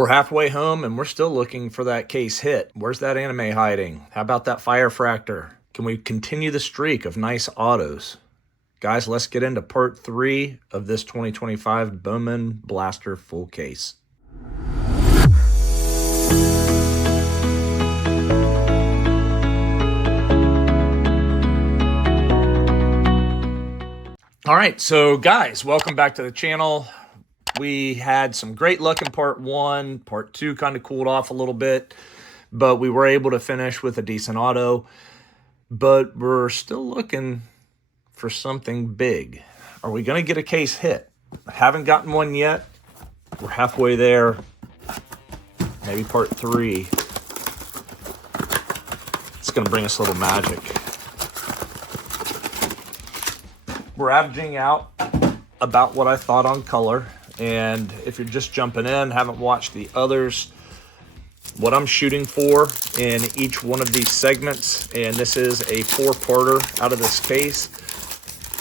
We're halfway home and we're still looking for that case hit. Where's that anime hiding? How about that Firefractor? Can we continue the streak of nice autos? Guys, let's get into part 3 of this 2025 Bowman Blaster full case. All right, so guys, welcome back to the channel. We had some great luck in part 1. Part 2 kind of cooled off a little bit, but we were able to finish with a decent auto. But we're still looking for something big. Are we going to get a case hit? I haven't gotten one yet. We're halfway there. Maybe part 3. It's going to bring us a little magic. We're averaging out about what I thought on color. And if you're just jumping in, haven't watched the others, what I'm shooting for in each one of these segments, and this is a 4-parter out of this case,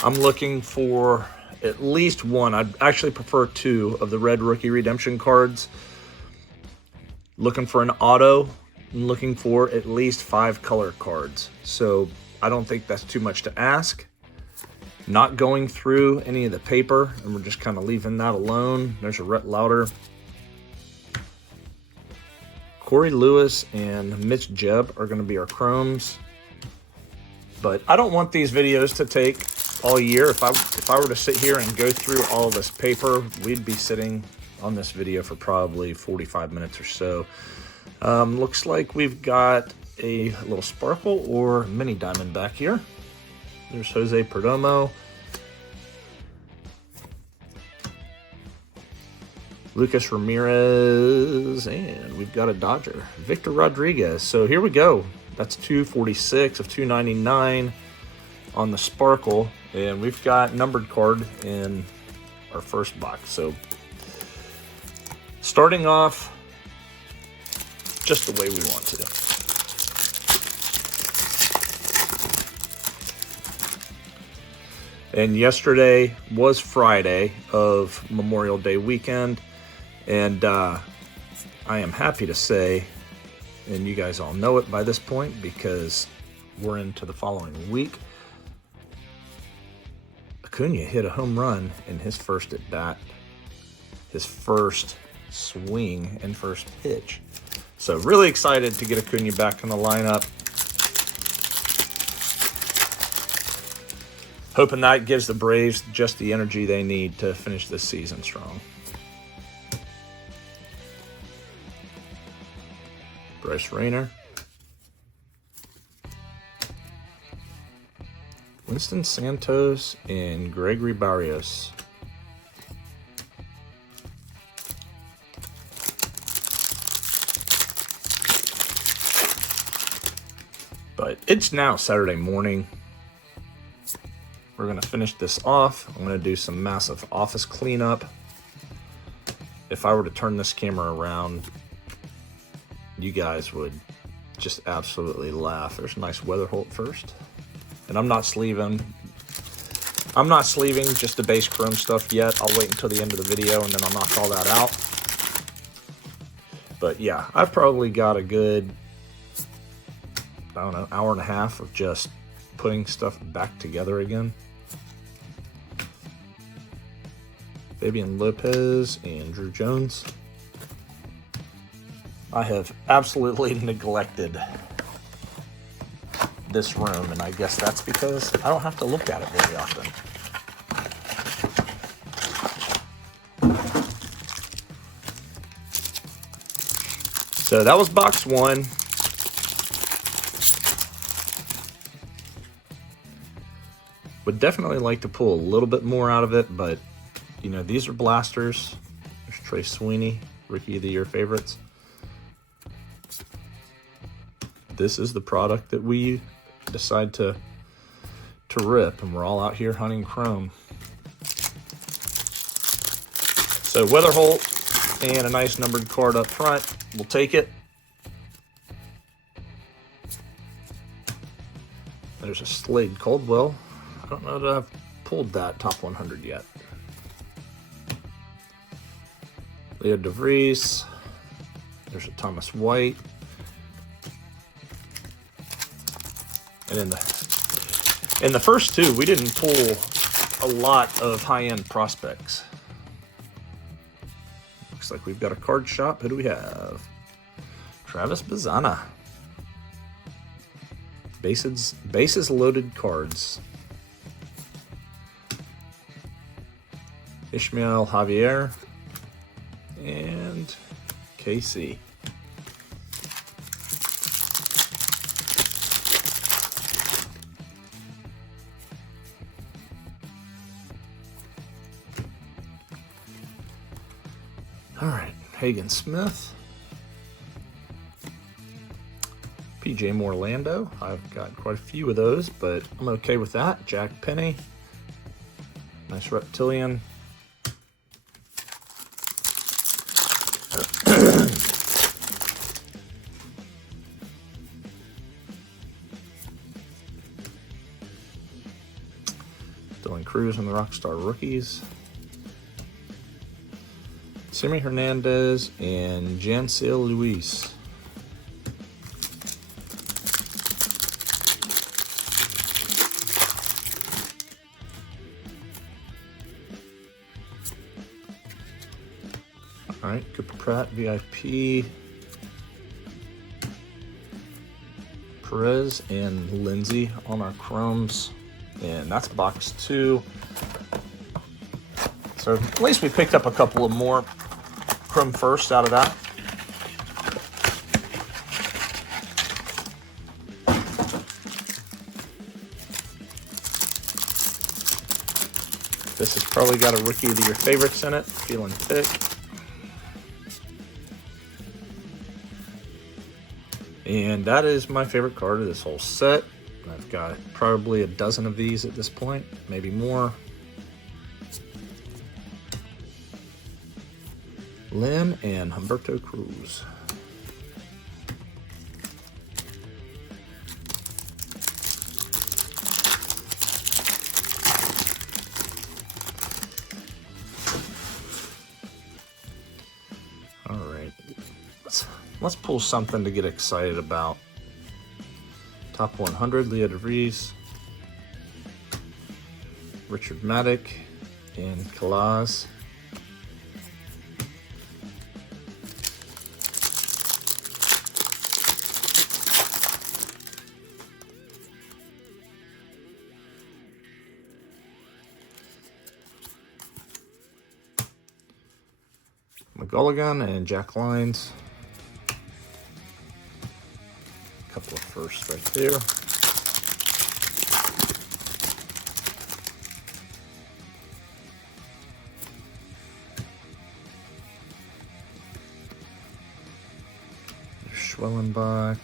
I'm looking for at least one. I'd actually prefer 2 of the red rookie redemption cards. Looking for an auto, and looking for at least 5 color cards. So I don't think that's too much to ask. Not going through any of the paper, and we're just kind of leaving that alone. There's a Rhett Lauder. Corey Lewis and Mitch Jebb are going to be our chromes. But I don't want these videos to take all year. If I were to sit here and go through all this paper, we'd be sitting on this video for probably 45 minutes or so. Looks like we've got a little sparkle or mini diamond back here. There's Jose Perdomo. Lucas Ramirez. And we've got a Dodger. Victor Rodriguez. So here we go. That's 246 of 299 on the sparkle. And we've got numbered card in our first box. So starting off just the way we want to. And yesterday was Friday of Memorial Day weekend. And I am happy to say, and you guys all know it by this point because we're into the following week, Acuna hit a home run in his first at bat, his first swing and first pitch. So really excited to get Acuna back in the lineup. Hoping that gives the Braves just the energy they need to finish this season strong. Bryce Rayner. Winston Santos and Gregory Barrios. But it's now Saturday morning. We're going to finish this off. I'm going to do some massive office cleanup. If I were to turn this camera around, you guys would just absolutely laugh. There's a nice Weatherholt first. And I'm not sleeving just the base chrome stuff yet. I'll wait until the end of the video and then I'll knock all that out. But yeah, I've probably got a good, I don't know, hour and a half of just putting stuff back together again. Fabian Lopez and Drew Jones. I have absolutely neglected this room, and I guess that's because I don't have to look at it very often. So that was box 1. Would definitely like to pull a little bit more out of it, but you know, these are blasters. There's Trey Sweeney, Rookie of the Year favorites. This is the product that we decide to rip, and we're all out here hunting chrome. So Weatherholt and a nice numbered card up front. We'll take it. There's a Slade Caldwell. I don't know that I've pulled that top 100 yet. Leo DeVries, There's a Thomas White. And in the first two, we didn't pull a lot of high-end prospects. Looks like we've got a card shop. Who do we have? Travis Bazzana. Bases loaded cards. Ishmael Javier and KC. All right, Hagen Smith. PJ Morlando. I've got quite a few of those, but I'm okay with that. Jack Penny. Nice reptilian. Dylan Cruz and the Rockstar Rookies. Simi Hernandez and Janciel Luis. All right, Cooper Pratt, VIP. Perez and Lindsay on our chromes. And that's box 2. So at least we picked up a couple of more chrome first out of that. This has probably got a Rookie of the Year favorites in it. Feeling thick. And that is my favorite card of this whole set. I've got probably a dozen of these at this point, maybe more. Lim and Humberto Cruz. All right, let's pull something to get excited about. Top 100, Leo DeVries, Richard Maddock, and Kalaz. McGulligan and Jack Lyons. A couple of firsts right there. Schwellenbach,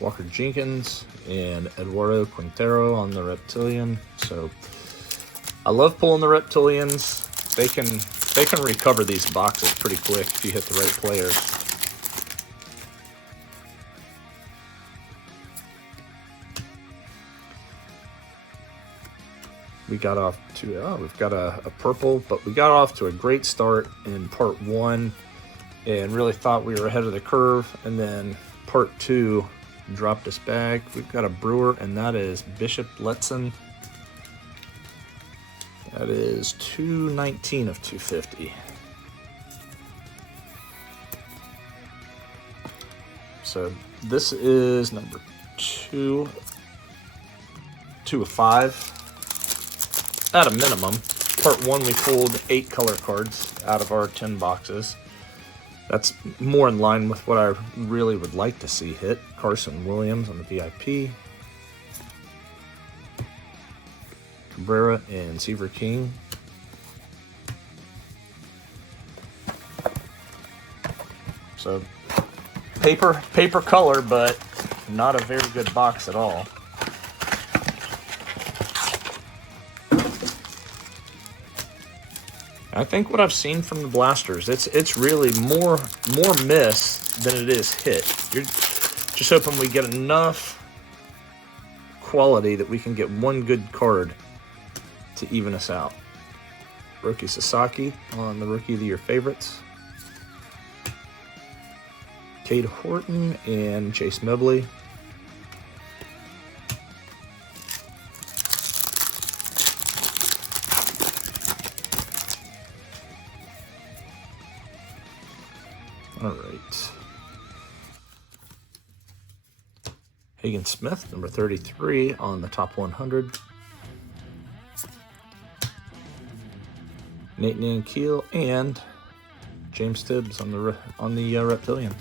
Walker Jenkins, and Eduardo Quintero on the Reptilian. So I love pulling the Reptilians. They can recover these boxes pretty quick if you hit the right players. We got off to we've got a purple, but we got off to a great start in part 1 and really thought we were ahead of the curve, and then part 2 dropped us back. We've got a Brewer, and that is Bishop Letson. That is 219 of 250. So this is number 2 of 5. At a minimum. Part 1 we pulled 8 color cards out of our 10 boxes. That's more in line with what I really would like to see hit. Carson Williams on the VIP. Cabrera and Seaver King. So paper color, but not a very good box at all. I think what I've seen from the blasters, it's really more miss than it is hit. You're just hoping we get enough quality that we can get one good card to even us out. Rookie Sasaki on the Rookie of the Year favorites. Cade Horton and Chase Mobley. All right. Hagen Smith, number 33 on the top 100. Nate Nankeel and James Tibbs on the Reptilian.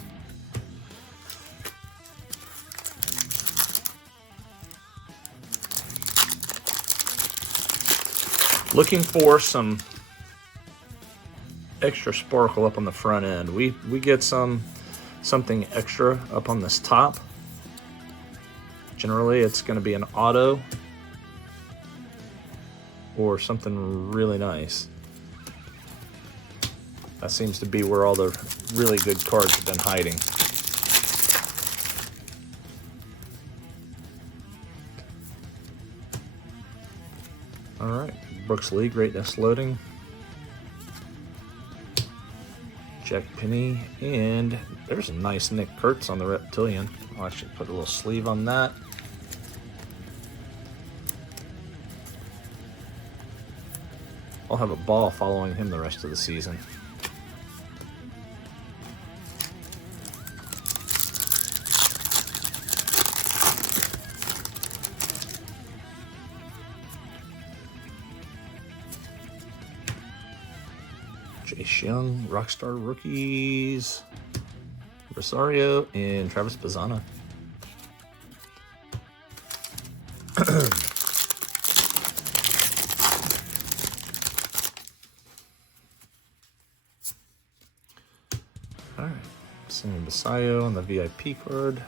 Looking for some extra sparkle up on the front end. We get something extra up on this top. Generally, it's going to be an auto or something really nice. That seems to be where all the really good cards have been hiding. All right, Brooks Lee, Greatness Loading. Jack Penny, and there's a nice Nick Kurtz on the Reptilian. I'll actually put a little sleeve on that. I'll have a ball following him the rest of the season. Jace Young, Rockstar Rookies, Rosario, and Travis Bazzana. All right, Sam Basayo on the VIP card.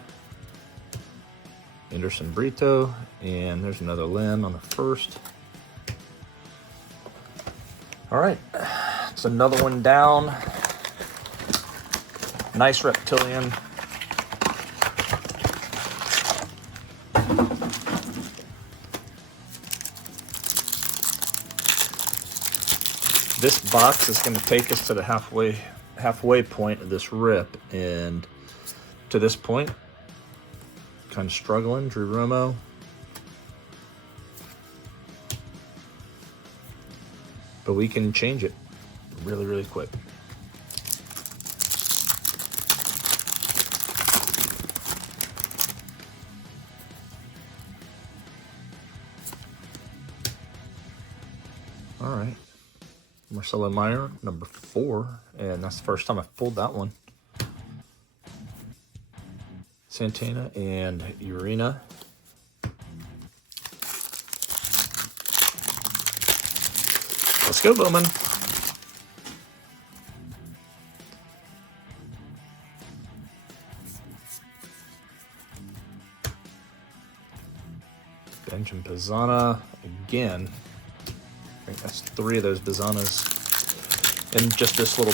Anderson Brito, and there's another Lynn on the first. All right. It's another one down. Nice Reptilian. This box is going to take us to the halfway point of this rip, and to this point, kind of struggling. Drew Romo. But we can change it really, really quick. All right. Marcelo Meyer, number 4, and that's the first time I've pulled that one. Santana and Urena. Let's go, Bowman. Benjamin Bazzana again. I think that's 3 of those Bazzanas in just this little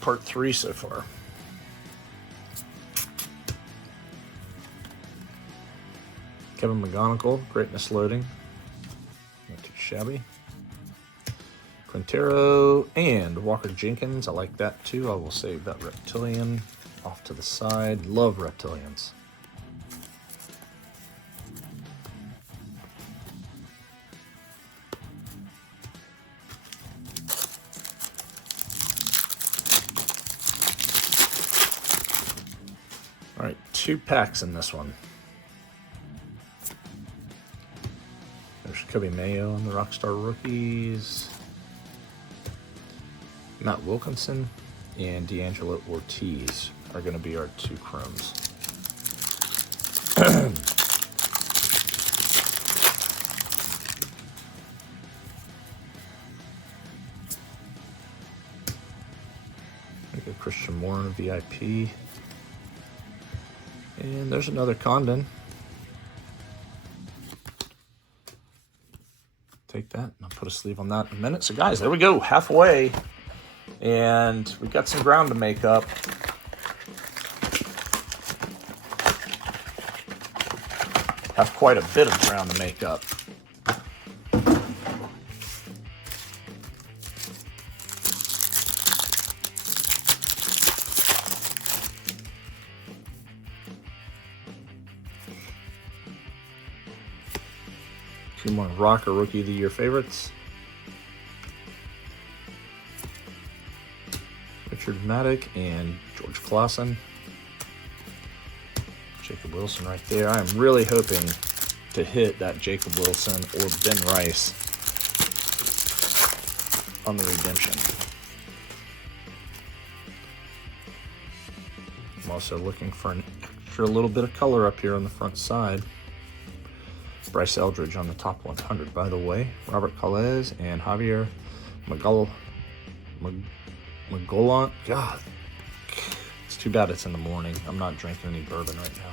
part 3 so far. Kevin McGonigal, Greatness Loading. Not too shabby. Quintero and Walker Jenkins. I like that too. I will save that Reptilian off to the side. Love Reptilians. All right, 2 packs in this one. There's Kobe Mayo and the Rockstar Rookies. Matt Wilkinson and D'Angelo Ortiz are going to be our 2 chromes. Christian Moore in VIP. And there's another Condon. Take that, and I'll put a sleeve on that in a minute. So guys, there we go, halfway. And we've got some ground to make up. Have quite a bit of ground to make up. Two more Rocker Rookie of the Year favorites. Richard Maddock and George Clausen. Jacob Wilson right there. I'm really hoping to hit that Jacob Wilson or Ben Rice on the redemption. I'm also looking for an extra little bit of color up here on the front side. Bryce Eldridge on the top 100, by the way. Robert Calez and Javier Magolan. God, it's too bad it's in the morning. I'm not drinking any bourbon right now.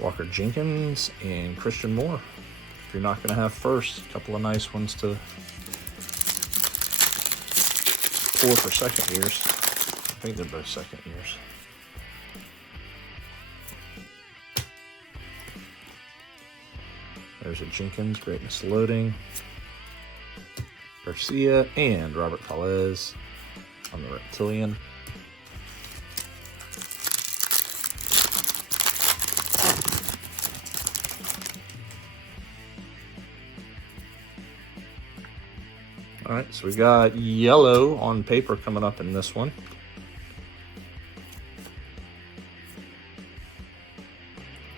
Walker Jenkins and Christian Moore. If you're not going to have first, a couple of nice ones to pull for second years. I think they're both second years. There's a Jenkins, Greatness Loading. Garcia and Robert Calez on the Reptilian. All right, so we got yellow on paper coming up in this one.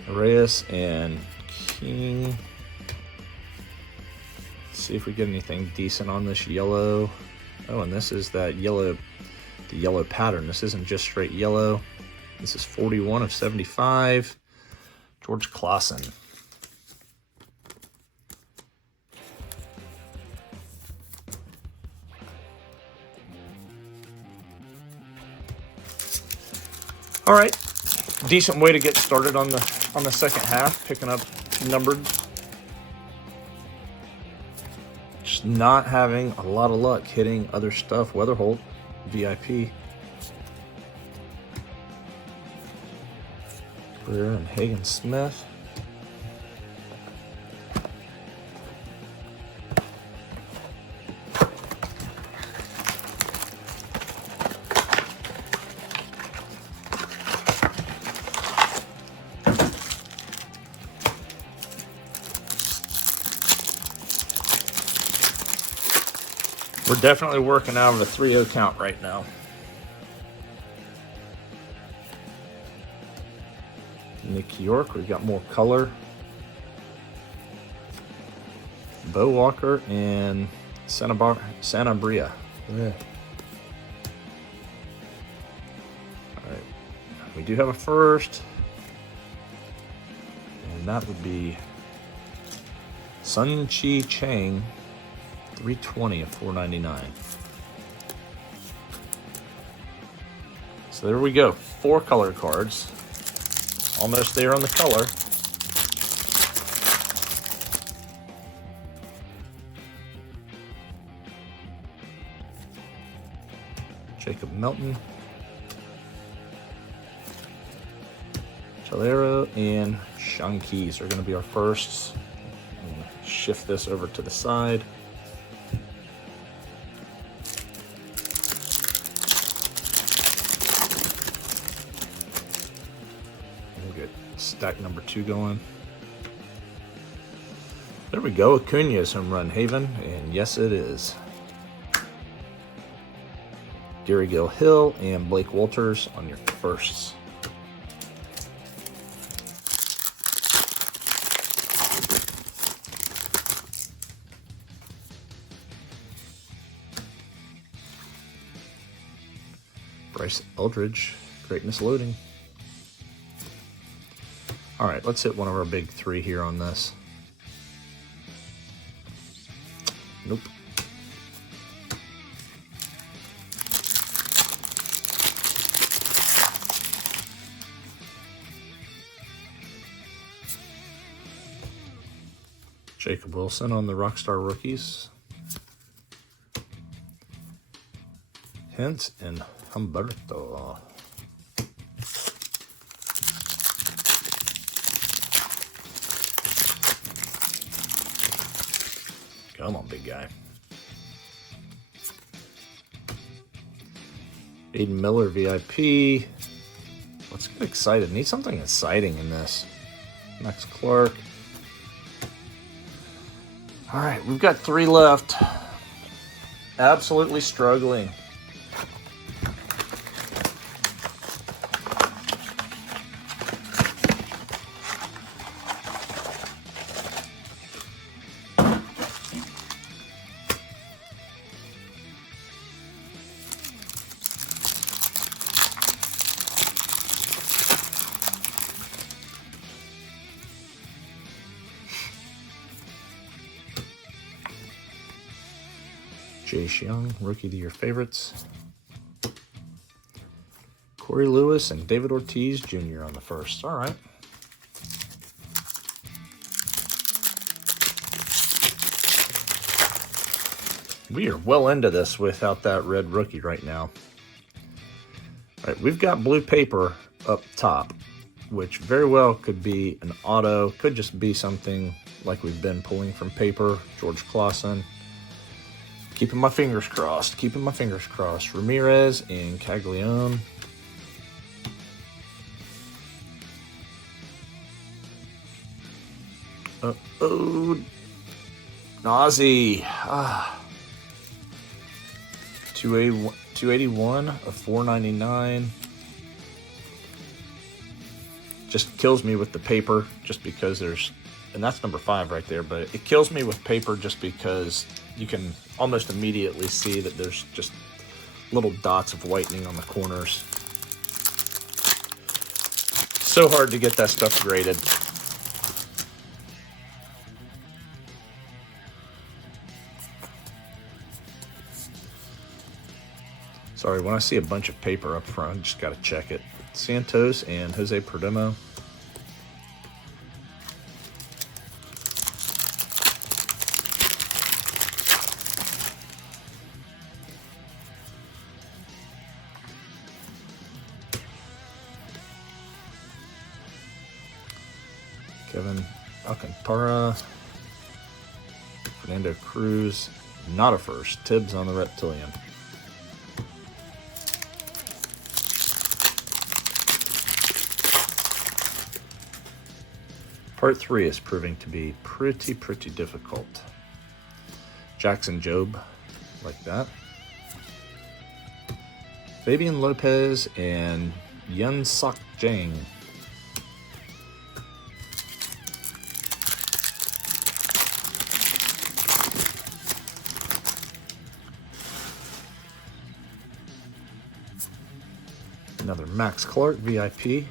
Reyes and King. Let's see if we get anything decent on this yellow. Oh, and this is that yellow, the yellow pattern. This isn't just straight yellow. This is 41 of 75. George Clausen. All right, decent way to get started on the second half, picking up numbered. Just not having a lot of luck hitting other stuff. Weatherholt, VIP. Greer and Hagen Smith. We're definitely working out of a 3-0 count right now. Nick York, we've got more color. Bo Walker and Sanabria. Yeah. All right, we do have a first, and that would be Sun Chi Chang. 320 of 499. So there we go. 4 color cards. Almost there on the color. Jacob Melton. Chalero and Sean Keys are going to be our firsts. I'm going to shift this over to the side. Stack number 2 going. There we go. Acuna's home run Haven, and yes, it is. Gary Gill Hill and Blake Walters on your firsts. Bryce Eldridge, Greatness Loading. All right, let's hit one of our big 3 here on this. Nope. Jacob Wilson on the Rockstar Rookies. Hint and Humberto. Come on, big guy. Aiden Miller, VIP. Let's get excited. Need something exciting in this. Max Clark. All right, we've got 3 left. Absolutely struggling. Jace Young, Rookie of the Year favorites. Corey Lewis and David Ortiz Jr. on the first. All right. We are well into this without that red rookie right now. All right, we've got blue paper up top, which very well could be an auto, could just be something like we've been pulling from paper. George Clausen. Keeping my fingers crossed. Keeping my fingers crossed. Ramirez and Caglione. Uh-oh. Nazi. 281 of 499. Just kills me with the paper just because there's, and that's number 5 right there, but it kills me with paper just because you can almost immediately see that there's just little dots of whitening on the corners. So hard to get that stuff graded. Sorry, when I see a bunch of paper up front, I just got to check it. Santos and Jose Perdomo. Kevin Alcantara. Fernando Cruz. Not a first. Tibbs on the Reptilian. Part 3 is proving to be pretty difficult. Jackson Jobe, like that. Fabian Lopez and Yun Sok Jang. Another Max Clark, VIP.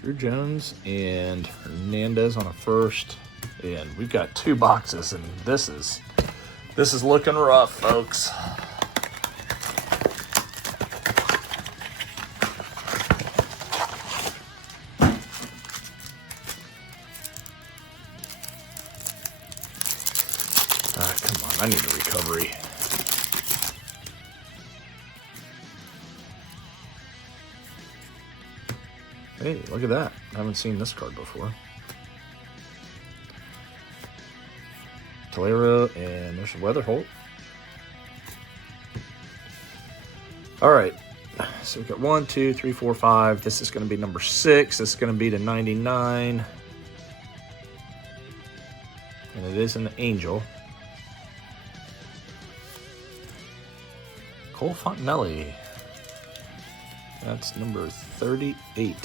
Drew Jones and Hernandez on a first. And we've got 2 boxes, and this is looking rough, folks. Come on, I need a recovery. Hey, look at that. I haven't seen this card before. Tolero, and there's Weatherholt. All right. So we've got 1, 2, 3, 4, 5. This is going to be number 6. This is going to be to 99. And it is an Angel. Cole Fontenelli. That's number 38.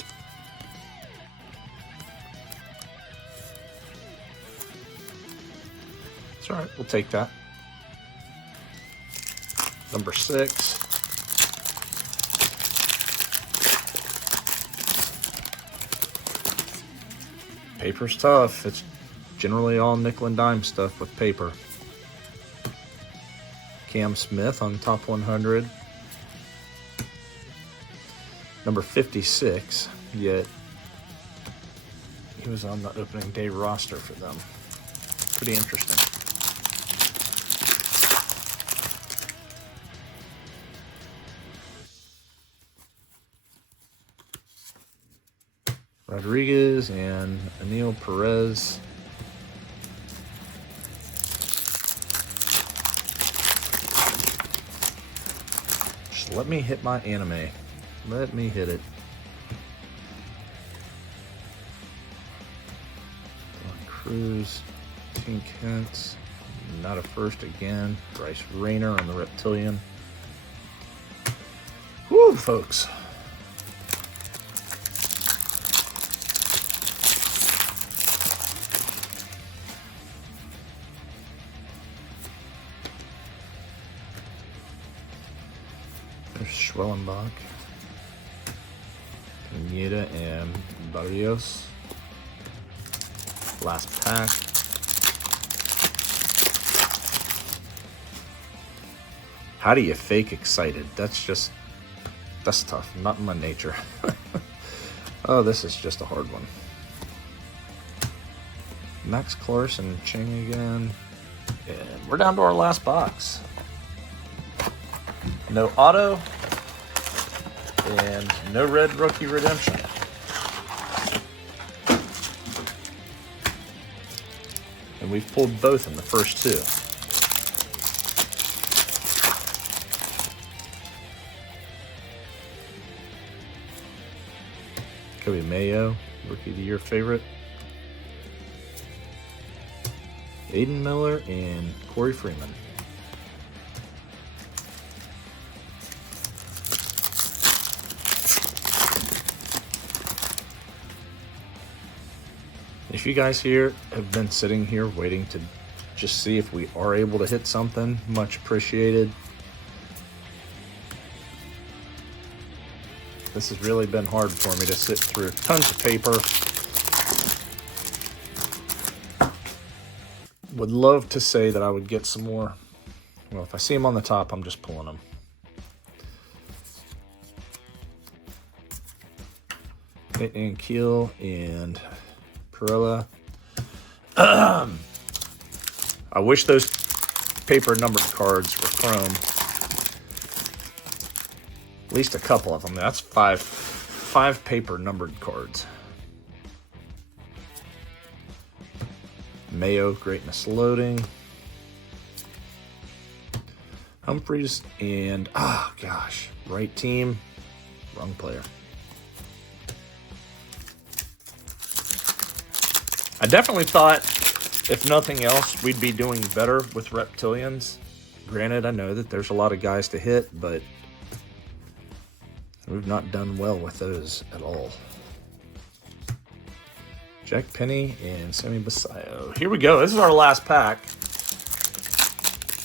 It's all right. We'll take that. Number 6. Paper's tough. It's generally all nickel and dime stuff with paper. Cam Smith on top 100. Number 56, yet he was on the opening day roster for them. Pretty interesting. Rodriguez and Anil Perez. Let me hit my anime. Let me hit it. Cruz, Tink Hintz, not a first again. Bryce Rayner on the Reptilian. Woo, folks. There's Schwellenbach, Pineda, and Barrios. Last pack. How do you fake excited? That's tough. Not in my nature. Oh, this is just a hard one. Max Clarkson, Ching again. And we're down to our last box. No auto. And no red rookie redemption. And we've pulled both in the first two. Kobe Mayo, Rookie of the Year favorite. Aiden Miller and Corey Freeman. If you guys here have been sitting here waiting to just see if we are able to hit something, much appreciated. This has really been hard for me to sit through tons of paper. Would love to say that I would get some more. Well, if I see them on the top, I'm just pulling them. And Keel and Perella. I wish those paper numbered cards were chrome. At least a couple of them. That's five paper numbered cards. Mayo, Greatness Loading. Humphreys and, oh gosh, right team, wrong player. I definitely thought, if nothing else, we'd be doing better with Reptilians. Granted, I know that there's a lot of guys to hit, but we've not done well with those at all. Jack Penny and Sammy Basayo. Here we go. This is our last pack.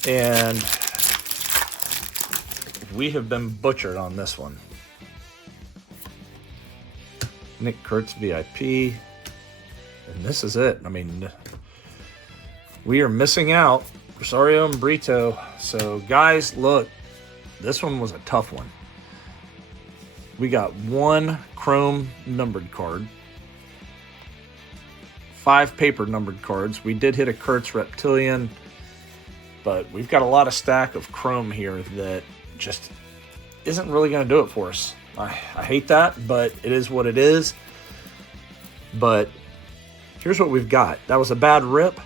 And we have been butchered on this one. Nick Kurtz VIP. And this is it. I mean, we are missing out. Rosario and Brito. So, guys, look. This one was a tough one. We got one chrome numbered card. 5 paper numbered cards. We did hit a Kurtz Reptilian, but we've got a lot of stack of chrome here that just isn't really going to do it for us. I hate that, but it is what it is. But here's what we've got. That was a bad rip.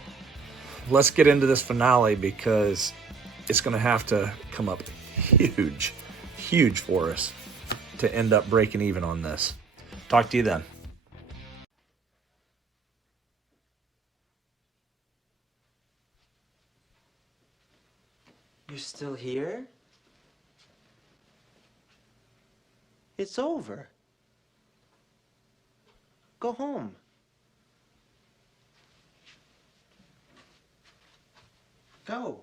Let's get into this finale because it's going to have to come up huge, huge for us to end up breaking even on this. Talk to you then. You're still here? It's over. Go home. Go.